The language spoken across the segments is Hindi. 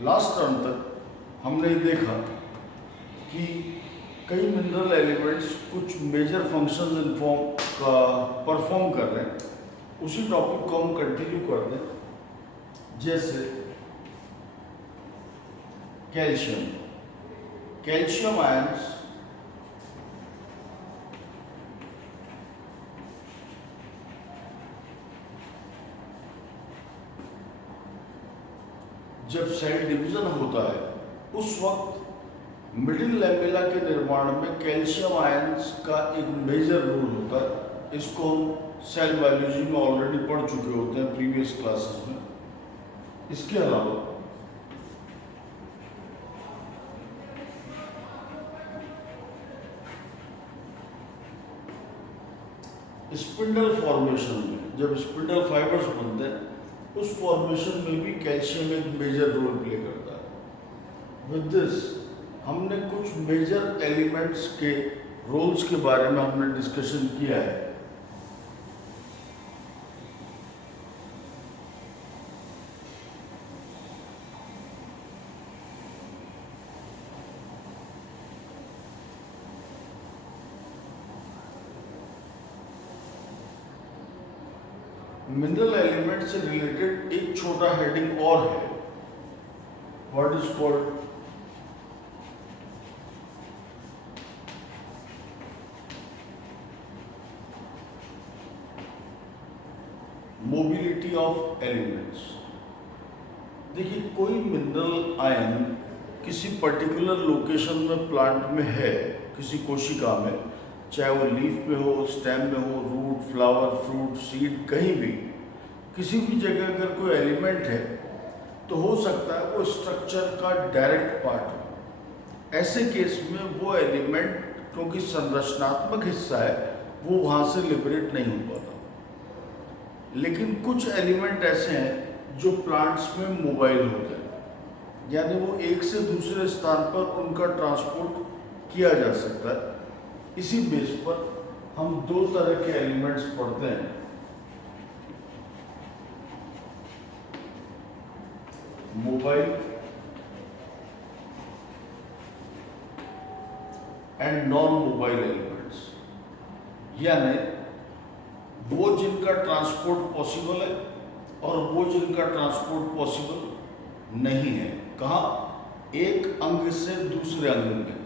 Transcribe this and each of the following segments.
लास्ट टर्म तक हमने देखा कि कई मिनरल एलिमेंट्स कुछ मेजर फंक्शंस इन्फॉर्म का परफॉर्म कर रहे हैं। उसी टॉपिक को हम कंटिन्यू कर दें। जैसे कैल्शियम आयंस जब सेल डिवीजन होता है उस वक्त मिडिल लैमेला के निर्माण में कैल्शियम आयंस का एक मेजर रोल होता है। इसको हम सेल बायोलॉजी में ऑलरेडी पढ़ चुके होते हैं प्रीवियस क्लासेस में। इसके अलावा स्पिंडल फॉर्मेशन में जब स्पिंडल फाइबर्स बनते हैं उस फॉर्मेशन में भी कैल्शियम एक मेजर रोल प्ले करता है। विद दिस हमने कुछ मेजर एलिमेंट्स के रोल्स के बारे में हमने डिस्कशन किया है। मिनरल एलिमेंट से रिलेटेड एक छोटा हेडिंग और है, what is called mobility of elements. देखिए, कोई मिनरल आयन किसी पर्टिकुलर लोकेशन में प्लांट में है, किसी कोशिका में, चाहे वो लीफ में हो, स्टेम में हो, रूट, फ्लावर, फ्रूट, सीड, कहीं भी किसी भी जगह अगर कोई एलिमेंट है तो हो सकता है वो स्ट्रक्चर का डायरेक्ट पार्ट हो। ऐसे केस में वो एलिमेंट क्योंकि संरचनात्मक हिस्सा है वो वहाँ से लिबरेट नहीं हो पाता। लेकिन कुछ एलिमेंट ऐसे हैं जो प्लांट्स में मोबाइल होते हैं, यानी वो एक से दूसरे स्थान पर उनका ट्रांसपोर्ट किया जा सकता है। इसी बेस पर हम दो तरह के एलिमेंट्स पढ़ते हैं, mobile and non mobile elements. यानी वो जिनका ट्रांसपोर्ट पॉसिबल है और वो जिनका ट्रांसपोर्ट पॉसिबल नहीं है। कहाँ? एक अंग से दूसरे अंग में।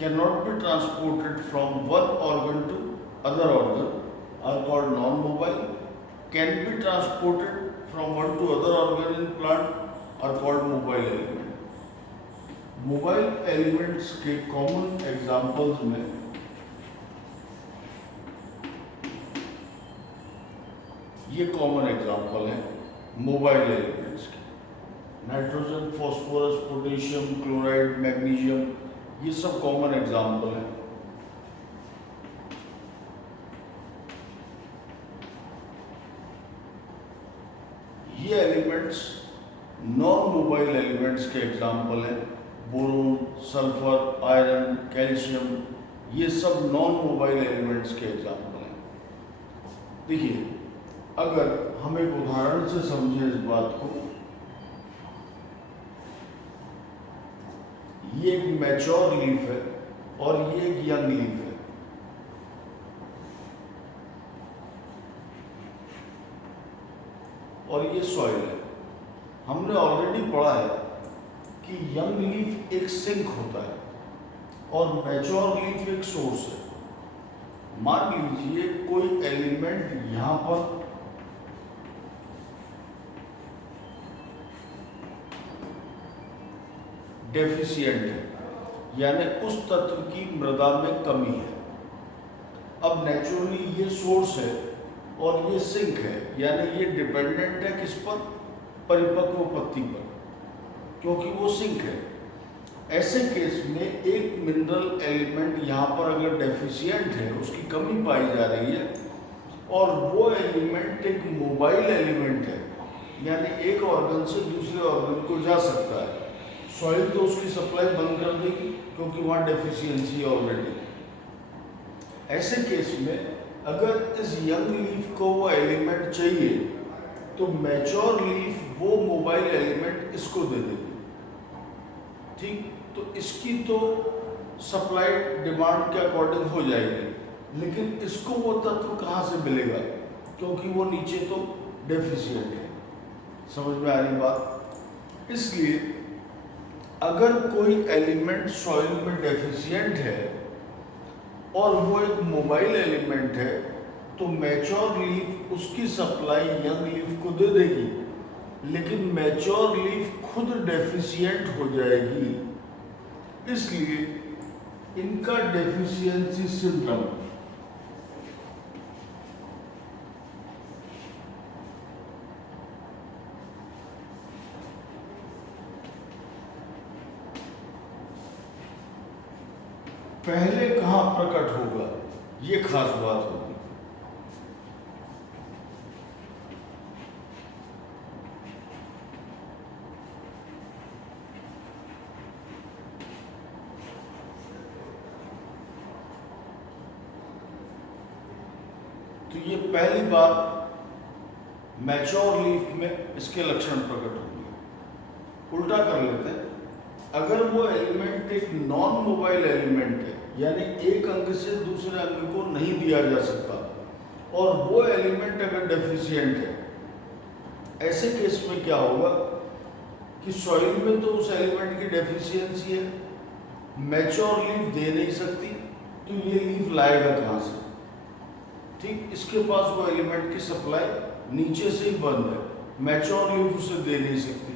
cannot be transported from one organ to other organ are called non-mobile. Can be transported from one to other organ in plant are called mobile element. Mobile elements के common examples में ये common example है mobile elements के। Nitrogen, phosphorus, potassium, chloride, magnesium, ये सब कॉमन एग्जाम्पल हैं। ये एलिमेंट्स नॉन मोबाइल एलिमेंट्स के एग्जाम्पल हैं। बोरोन, सल्फर, आयरन, कैल्शियम, ये सब नॉन मोबाइल एलिमेंट्स के एग्जाम्पल हैं। देखिए, अगर हम एक उदाहरण से समझें इस बात को, ये एक मैच्योर लीफ है और ये एक यंग लीफ है। और ये सॉइल है। हमने ऑलरेडी पढ़ा है कि यंग लीफ एक सिंक होता है और मैच्योर लीफ एक सोर्स है। मान लीजिए कोई एलिमेंट यहां पर डेफिशिएंट है, यानी उस तत्व की मृदा में कमी है। अब नेचुरली ये सोर्स है और ये सिंक है, यानी ये डिपेंडेंट है किस पर? परिपक्व पत्ती पर, क्योंकि वो सिंक है। ऐसे केस में एक मिनरल एलिमेंट यहाँ पर अगर डेफिशिएंट है, उसकी कमी पाई जा रही है, और वो एलिमेंट एक मोबाइल एलिमेंट है, यानी एक ऑर्गन से दूसरे ऑर्गन को जा सकता है। सॉइल तो उसकी सप्लाई बंद कर देगी क्योंकि वहाँ डेफिशिएंसी ऑलरेडी। ऐसे केस में अगर इस यंग लीफ को वो एलिमेंट चाहिए तो मैच्योर लीफ वो मोबाइल एलिमेंट इसको दे देगी। ठीक, तो इसकी तो सप्लाई डिमांड के अकॉर्डिंग हो जाएगी, लेकिन इसको वो तत्व कहाँ से मिलेगा, क्योंकि वो नीचे तो डेफिशिएंट है। समझ में आ रही बात? इसलिए अगर कोई एलिमेंट सॉइल में डेफिशिएंट है और वो एक मोबाइल एलिमेंट है, तो मैच्योर लीफ उसकी सप्लाई यंग लीफ को दे देगी, लेकिन मैच्योर लीफ खुद डेफिशिएंट हो जाएगी। इसलिए इनका डेफिशिएंसी सिंड्रोम पहले कहां प्रकट होगा, ये खास बात होगी। तो ये पहली बात, मैच्योर लीफ में इसके लक्षण प्रकट होंगे। उल्टा कर लेते हैं, अगर वो एलिमेंट एक नॉन मोबाइल एलिमेंट है, यानी एक अंग से दूसरे अंग को नहीं दिया जा सकता, और वो एलिमेंट अगर डेफिशिएंट है, ऐसे केस में क्या होगा कि सॉइल में तो उस एलिमेंट की डेफिशिएंसी है, मैच्योर लीफ दे नहीं सकती, तो ये लीफ लाएगा कहाँ से? ठीक, इसके पास वो एलिमेंट की सप्लाई नीचे से ही बंद है, मैच्योर लीफ उसे दे नहीं सकती।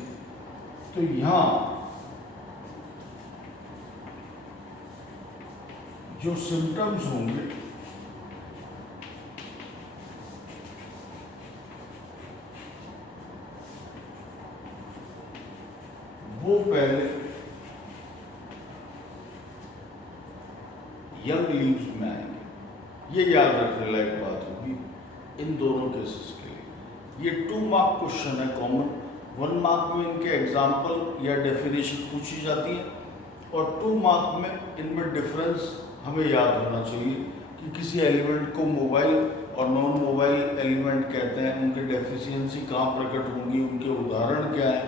तो यहाँ जो सिम्टम्स होंगे वो पहले यंग लीव्स में आएंगे। ये याद रखने लायक बात होगी इन दोनों केसेस के लिए। ये 2 मार्क क्वेश्चन है कॉमन, 1 मार्क में इनके एग्जाम्पल या डेफिनेशन पूछी जाती है, और 2 मार्क में इनमें डिफरेंस हमें याद होना चाहिए कि किसी एलिमेंट को मोबाइल और नॉन मोबाइल एलिमेंट कहते हैं, उनकी डेफिशिएंसी कहाँ प्रकट होंगी, उनके उदाहरण क्या है,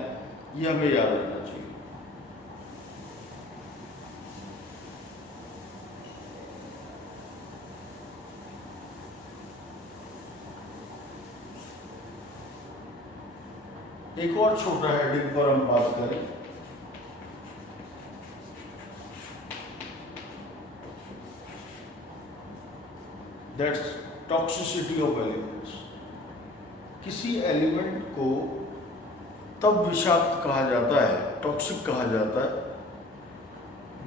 ये हमें याद रखना चाहिए। एक और छोटा हेडिंग पर हम बात करें, दैट्स टॉक्सिसिटी ऑफ एलिमेंट्स। किसी एलिमेंट को तब विषाक्त कहा जाता है, टॉक्सिक कहा जाता है,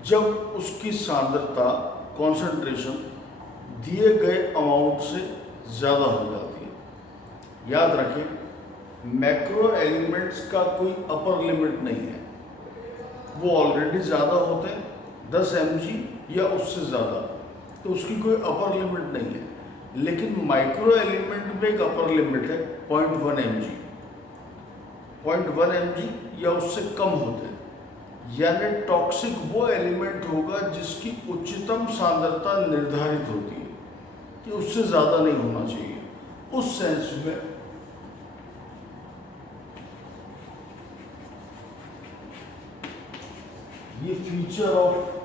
जब उसकी सांद्रता, कॉन्सेंट्रेशन दिए गए अमाउंट से ज़्यादा हो जाती है। याद रखें, मैक्रो एलिमेंट्स का कोई अपर लिमिट नहीं है, वो ऑलरेडी ज़्यादा होते हैं 10 mg या उससे ज़्यादा, तो उसकी कोई अपर लिमिट नहीं है। लेकिन माइक्रो एलिमेंट में एक अपर लिमिट है 0.1 mg, 0.1 mg या उससे कम होते हैं, यानी टॉक्सिक वो एलिमेंट होगा जिसकी उच्चतम सांद्रता निर्धारित होती है कि उससे ज़्यादा नहीं होना चाहिए। उस सेंस में ये फीचर ऑफ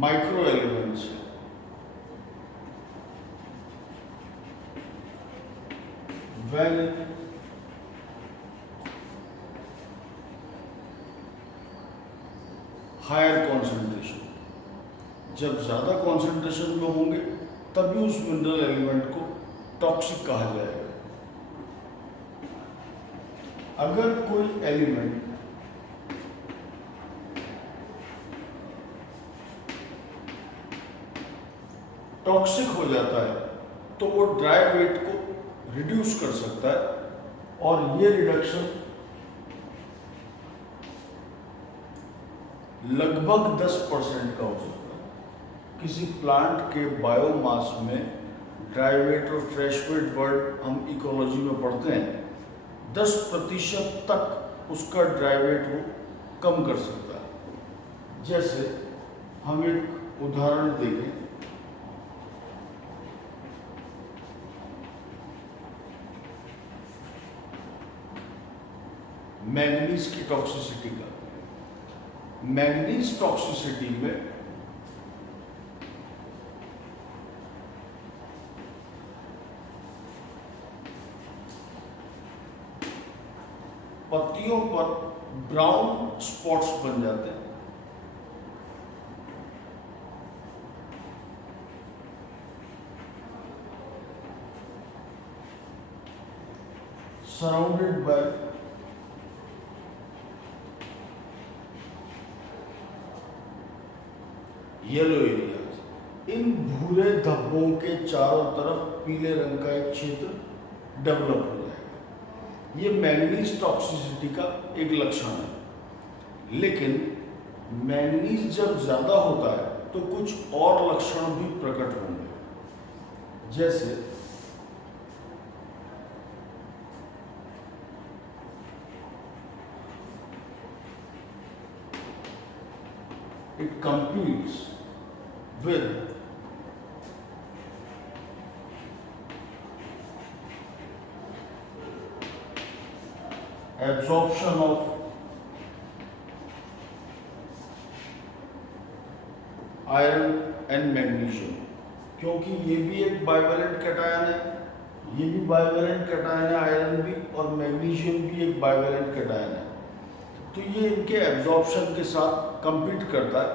माइक्रो एलिमेंट्स है। When हायर कॉन्सेंट्रेशन, जब ज़्यादा कॉन्सेंट्रेशन में होंगे तभी उस मिनरल एलिमेंट को टॉक्सिक कहा जाएगा। अगर कोई एलिमेंट टॉक्सिक हो जाता है तो वो ड्राई वेट को रिड्यूस कर सकता है, और ये रिडक्शन लगभग 10% का हो सकता है। किसी प्लांट के बायोमास में ड्राई वेट और फ्रेश वेट वर्ड हम इकोलॉजी में पढ़ते हैं, 10% तक उसका ड्राई वेट वो कम कर सकता है। जैसे हम एक उदाहरण देखें, मैंगनीज की टॉक्सिसिटी का। मैंगनीज टॉक्सिसिटी में पत्तियों पर ब्राउन स्पॉट्स बन जाते हैं। Surrounded by yellow areas. इन भूरे धब्बों के चारों तरफ पीले रंग का एक क्षेत्र डेवलप हो जाएगा। ये मैंगनीज टॉक्सिसिटी का एक लक्षण है। लेकिन मैंगनीज जब ज्यादा होता है तो कुछ और लक्षण भी प्रकट होंगे, जैसे it competes with absorption of iron and magnesium, क्योंकि ये भी एक बाइवेलेंट कैटायन है, ये भी बाइवेलेंट कैटायन है, आयरन भी, और मैग्नीशियम भी एक बाइवेलेंट कैटायन है। तो ये इनके एब्जॉर्प्शन के साथ कंपीट करता है,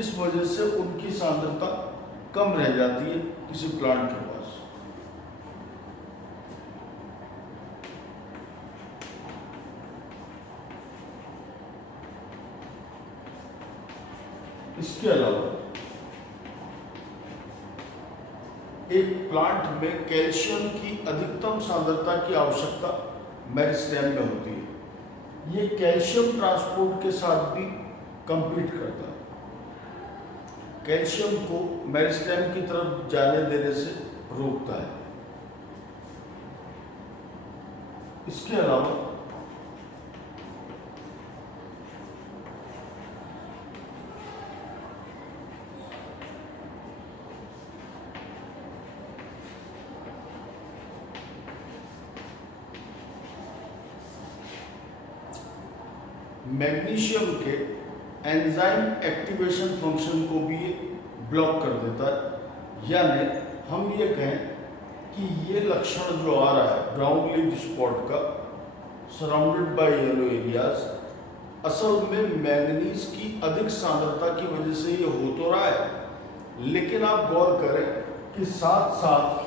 इस वजह से उनकी सांद्रता कम रह जाती है किसी प्लांट के पास। इसके अलावा एक प्लांट में कैल्शियम की अधिकतम सांद्रता की आवश्यकता मेरिस्टेम में होती है। ये कैल्शियम ट्रांसपोर्ट के साथ भी कंपीट करता है, कैल्शियम को मेरिस्टेम की तरफ जाने देने से रोकता है। इसके अलावा मैग्नीशियम के एंजाइम एक्टिवेशन फंक्शन को भी ये ब्लॉक कर देता है। यानी हम ये कहें कि ये लक्षण जो आ रहा है ब्राउन लीफ स्पॉट का, सराउंडेड बाय येलो एरियाज, असल में मैंगनीज की अधिक सांद्रता की वजह से ये हो तो रहा है, लेकिन आप गौर करें कि साथ साथ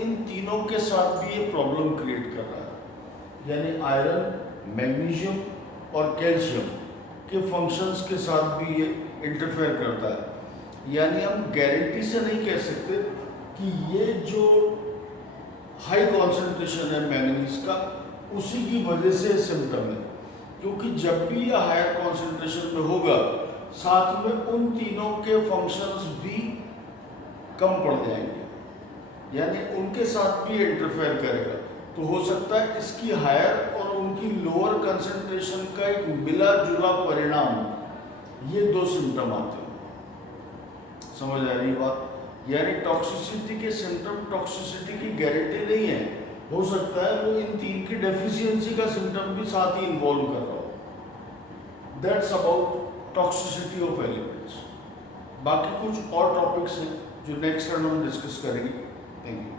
इन तीनों के साथ भी ये प्रॉब्लम क्रिएट कर रहा है। यानी आयरन, मैग्नीशियम और कैल्शियम के फंक्शंस के साथ भी ये इंटरफेयर करता है। यानी हम गारंटी से नहीं कह सकते कि ये जो हाई कॉन्सेंट्रेशन है मैंगनीज का, उसी की वजह से सिम्टम है, क्योंकि जब भी ये हायर कॉन्सेंट्रेशन में होगा साथ में उन तीनों के फंक्शंस भी कम पड़ जाएंगे, यानी उनके साथ भी इंटरफेयर करेगा। तो हो सकता है इसकी हायर और उनकी लोअर कंसंट्रेशन का एक मिला जुला परिणाम, ये दो सिम्टम आते हैं। समझ आ रही बात? यानी टॉक्सिसिटी के सिम्टम टॉक्सिसिटी की गारंटी नहीं है, हो सकता है वो इन तीन की डेफिशिएंसी का सिम्टम भी साथ ही इन्वॉल्व कर रहा हो। That's about toxicity of elements. बाकी कुछ और टॉपिक्स हैं जो नेक्स्ट टाइम हम डिस्कस करेंगे। Thank you.